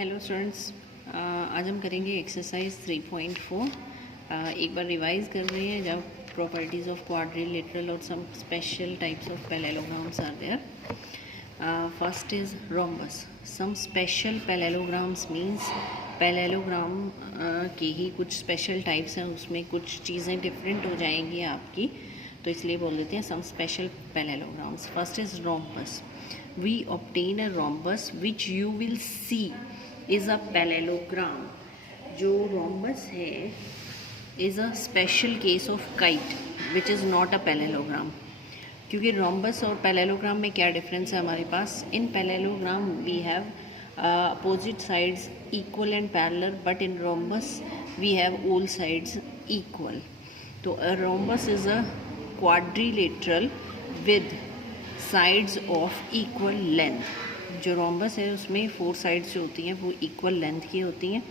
Hello students, आज हम करेंगे एक्सरसाइज 3.4। एक बार रिवाइज कर रहे हैं जब प्रॉपर्टीज ऑफ क्वाड्रिलेटरल और some special types of parallelograms are there. First is rhombus. Some special parallelograms means parallelogram के ही कुछ स्पेशल टाइप्स हैं, उसमें कुछ चीज़ें डिफरेंट हो जाएंगी आपकी, तो इसलिए बोल देते हैं some special parallelograms. First is rhombus. We obtain a rhombus which you will see is a parallelogram. जो rhombus है is a special case of kite which is not a parallelogram. क्योंकि rhombus और parallelogram में क्या difference है हमारे पास? In parallelogram we have opposite sides equal and parallel, but in rhombus we have all sides equal. तो a rhombus is a quadrilateral with sides of equal length. जो rhombus है उसमें 4 sides जो होती हैं वो इक्वल लेंथ की होती हैं।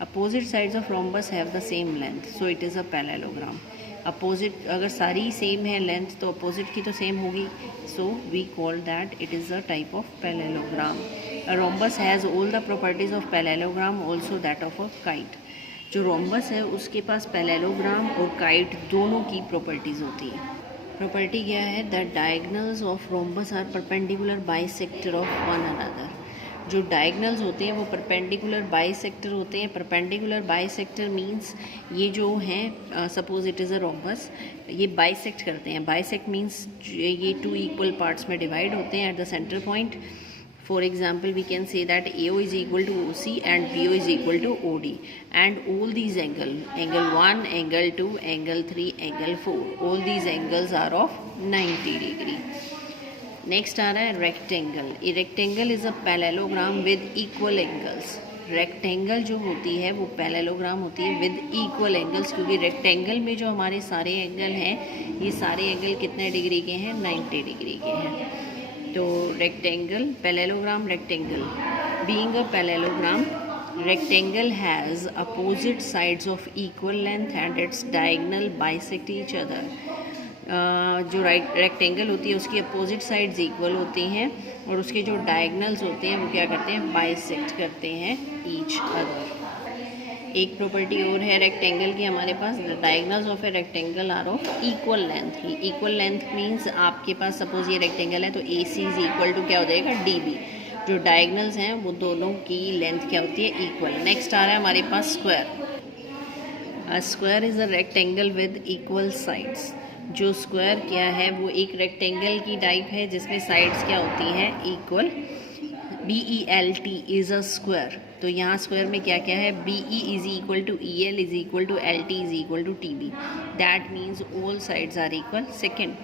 Opposite sides of rhombus have the same length, so it is a parallelogram. Opposite अगर सारी सेम है लेंथ तो अपोजिट की तो सेम होगी, so we call that it is a type of parallelogram. A rhombus has all the properties of parallelogram, also that of a kite. जो rhombus है उसके पास पैरेललोग्राम और काइट दोनों की प्रॉपर्टीज़ होती है। प्रॉपर्टी क्या है? The diagonals of rhombus are perpendicular bisector of one another. जो डायगनल्स होते हैं वो परपेंडिकुलर बाइसेक्टर होते हैं। परपेंडिकुलर बाइसेक्टर मींस ये जो हैं, suppose it is a rhombus, ये बाइसेक्ट करते हैं। बाइसेक्ट मींस ये 2 इक्वल पार्ट्स में डिवाइड होते हैं at the centre point. For example, we can say that AO is equal to OC and BO is equal to OD, and all these angle 1, angle 2, angle 3, angle 4, all these angles are of 90 degree. Next आ रहा है rectangle. A rectangle is a parallelogram with equal angles. Rectangle जो होती है वो parallelogram होती है with equal angles, क्योंकि rectangle में जो हमारे सारे एंगल हैं ये सारे एंगल कितने डिग्री के हैं? 90 डिग्री के हैं। तो rectangle, parallelogram, rectangle. Being a parallelogram, rectangle has opposite sides of equal length and its diagonal bisect each other. जो रेक्टेंगल होती है उसकी अपोजिट साइड्स इक्वल होती हैं और उसके जो डायगनल्स होते हैं वो क्या करते हैं? बाइसेक्ट करते हैं ईच अदर। एक प्रॉपर्टी और है रेक्टेंगल की हमारे पास, the diagonals of a rectangle are of equal length. Equal length means आपके पास सपोज ये रेक्टेंगल है तो A C is equal to क्या हो जाएगा? D B. जो डायगनल्स हैं वो दोनों की लेंथ क्या होती है? इक्वल। नेक्स्ट आ रहा है हमारे पास square. A square is a rectangle with equal sides. जो स्क्वायर क्या है वो एक रेक्टेंगल की टाइप है जिसमें साइड्स क्या होती हैं? Equal. BELT is a square. तो यहाँ स्क्वायर में क्या क्या है? BE is equal to EL is equal to LT is equal to TB। That means all sides are equal. Second,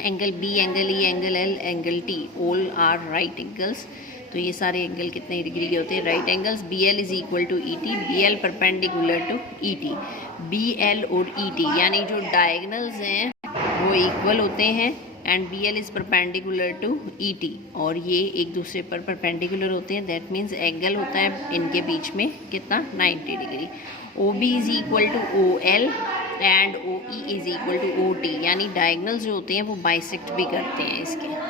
angle B, angle E, angle L, angle T, all are right angles. तो ये सारे angle कितने degree के होते हैं? Right angles. BL is equal to ET, BL perpendicular to ET। BL और ET यानी जो डायगनल्स हैं वो इक्वल होते हैं and BL is perpendicular to ET, और ये एक दूसरे पर परपेंडिकुलर होते हैं। दैट मीन्स एंगल होता है इनके बीच में कितना? 90 degree. OB is equal to OL and OE is equal to OT, यानी डायगनल्स जो होते हैं वो बाइसेक्ट भी करते हैं इसके।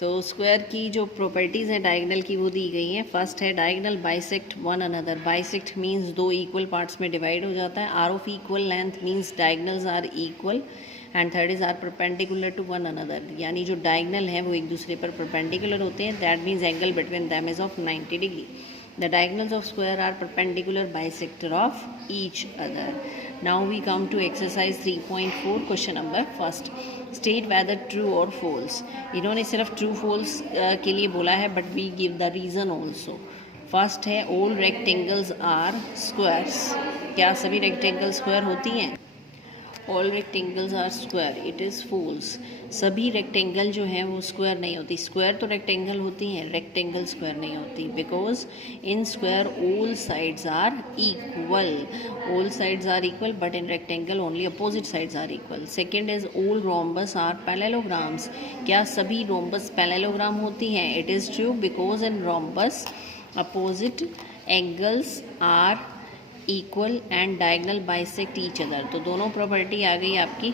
तो स्क्वायर की जो प्रॉपर्टीज़ हैं डायगनल की वो दी गई हैं। फर्स्ट है diagonal bisect one another. Bisect means 2 equal parts में डिवाइड हो जाता है। Are of equal length means diagonals are equal and third is are perpendicular to one another, यानी जो डायगनल हैं वो एक दूसरे पर परपेंडिकुलर होते हैं। That means angle between them is of 90 degree. The diagonals of square are perpendicular bisector of each other. Now we come to exercise 3.4, question number first. State whether true और false. इन्होंने सिर्फ true false के लिए बोला है, but we give the reason also. First है all rectangles are squares. क्या सभी रेक्टेंगल स्क्वायर होती हैं? All rectangles are square, it is false. सभी रेक्टेंगल जो हैं वो स्क्वायर नहीं होती। स्क्वायर तो रेक्टेंगल होती हैं, रेक्टेंगल स्क्वायर नहीं होती, because in square all sides are equal. All sides are equal but in rectangle only opposite sides are equal. Second is all rhombus are parallelograms. क्या सभी रोम्बस पैरेललोग्राम होती हैं? It is true, because in rhombus opposite angles are equal and diagonal bisect each other. तो दोनों property आ गई आपकी।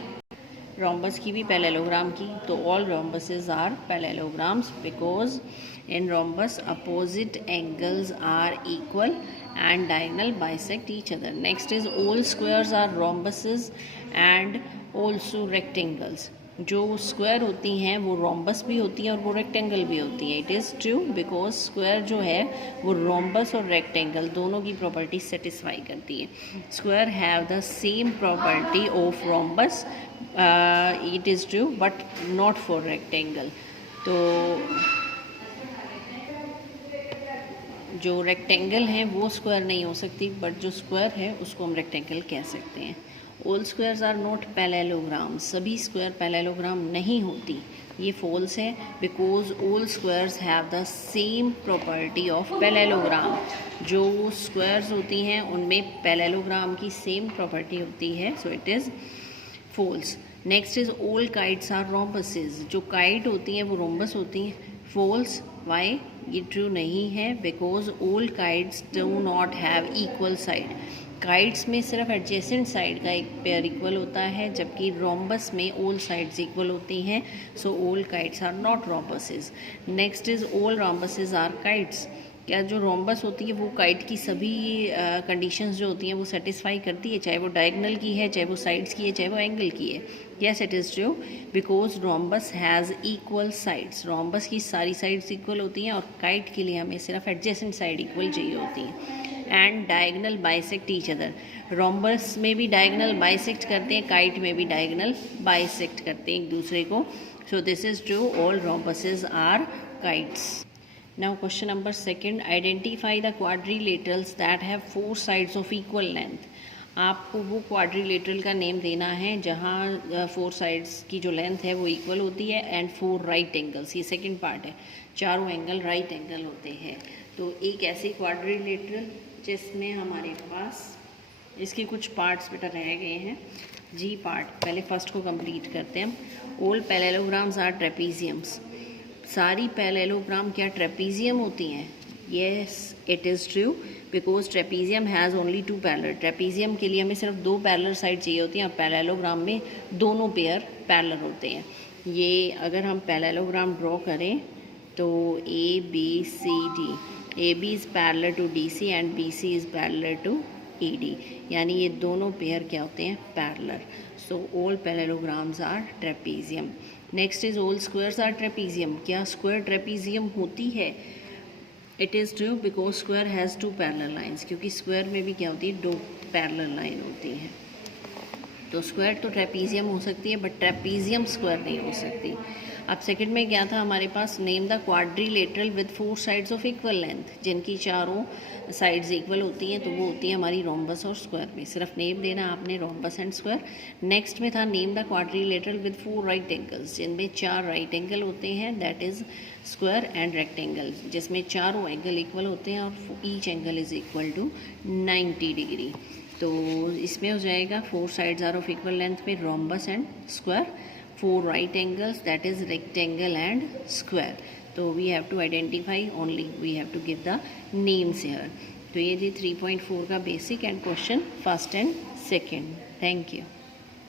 Rhombus की भी पैरेललोग्राम की, तो all rhombuses are parallelograms because in rhombus opposite angles are equal and diagonal bisect each other. Next is all squares are rhombuses and also rectangles. जो square होती हैं वो रोम्बस भी होती हैं और वो रेक्टेंगल भी होती हैं. It is true because square जो है वो रोम्बस और रेक्टेंगल दोनों की प्रॉपर्टी सेटिस्फाई करती है. Square have the same property of rhombus, it is true but not for rectangle. तो जो रेक्टेंगल हैं वो स्क्वायर नहीं हो सकती, बट जो स्क्वायर है उसको हम रेक्टेंगल कह सकते हैं. All squares are not parallelogram. सभी स्क्वायर पैरेललोग्राम नहीं होती, ये फॉल्स है because all squares have the same property of parallelogram. जो स्क्वायर्स होती हैं उनमें पैरेललोग्राम की सेम प्रॉपर्टी होती है, so it is false. Next is all kites are rhombuses. जो काइट होती हैं वो रोम्बस होती हैं. फॉल्स. वाई? ये ट्रू नहीं है because all kites do not have equal side. Kites में सिर्फ एडजेसेंट साइड का एक पेयर इक्वल होता है, जबकि रोम्बस में ऑल साइड्स इक्वल होती हैं. So all kites are not rhombuses. Next is all rhombuses are kites. क्या जो रोम्बस होती है वो काइट की सभी कंडीशंस जो होती हैं वो सेटिस्फाई करती है, चाहे वो डायगोनल की है, चाहे वो साइड्स की है, चाहे वो एंगल की है. Yes it is true because rhombus has equal sides. Rhombus की सारी साइड्स इक्वल होती हैं और काइट के लिए हमें सिर्फ एडजेसेंट साइड इक्वल चाहिए होती हैं. And diagonal bisect each other. Rhombus में भी डायगोनल बाइसेक्ट करते हैं, काइट में भी डायगोनल बाइसेक्ट करते हैं एक दूसरे को. So this is true, all rhombuses are kites. Now question number 2, identify the quadrilaterals that have 4 sides of equal length. आपको वो क्वाड्रिलेटरल का नेम देना है जहाँ 4 साइड्स की जो लेंथ है वो इक्वल होती है एंड 4 राइट एंगल्स. ये सेकंड पार्ट है, चारों एंगल राइट एंगल होते हैं. तो एक ऐसे क्वाड्रिलेटरल जिसमें हमारे पास इसके कुछ पार्ट्स बेटा रह गए हैं. जी पार्ट, पहले फर्स्ट को कंप्लीट करते हैं. All parallelograms are trapeziums. सारी पैरेललोग्राम क्या ट्रेपीजियम होती हैं? Yes it is true because trapezium has only 2 parallel. Trapezium के लिए हमें सिर्फ 2 पैरेलल साइड चाहिए होती हैं और पैरेललोग्राम में दोनों पेयर पैरेलल होते हैं. ये अगर हम पैरेललोग्राम ड्रॉ करें तो A B C D, A B is parallel to D C and B C is parallel to E D, यानी ये दोनों पेयर क्या होते हैं? Parallel. So all parallelograms are trapezium. Next is all squares are trapezium. क्या square trapezium होती है? It is true because square has 2 parallel lines. क्योंकि स्क्वायर में भी क्या होती है? 2 पैरेलल लाइन होती हैं. तो स्क्वायर तो ट्रेपीजियम हो सकती है बट ट्रेपीजियम स्क्वायर नहीं हो सकती. अब सेकंड में क्या था हमारे पास? Name the quadrilateral with 4 sides of equal length. जिनकी चारों साइड्स इक्वल होती हैं तो वो होती है हमारी रोम्बस और स्क्वायर में. सिर्फ नेम देना आपने, रोम्बस एंड स्क्वायर. नेक्स्ट में था name the quadrilateral with 4 right angles. जिनमें 4 राइट एंगल होते हैं, that is square and rectangle, जिसमें चारों एंगल इक्वल होते हैं और each angle is equal to 90 degree. तो इसमें हो जाएगा 4 sides are of equal length में rhombus and square. 4 right angles, that is rectangle and square. तो we have to identify only, we have to give the names here. तो ये थी 3.4 का basic and question first and second. Thank you.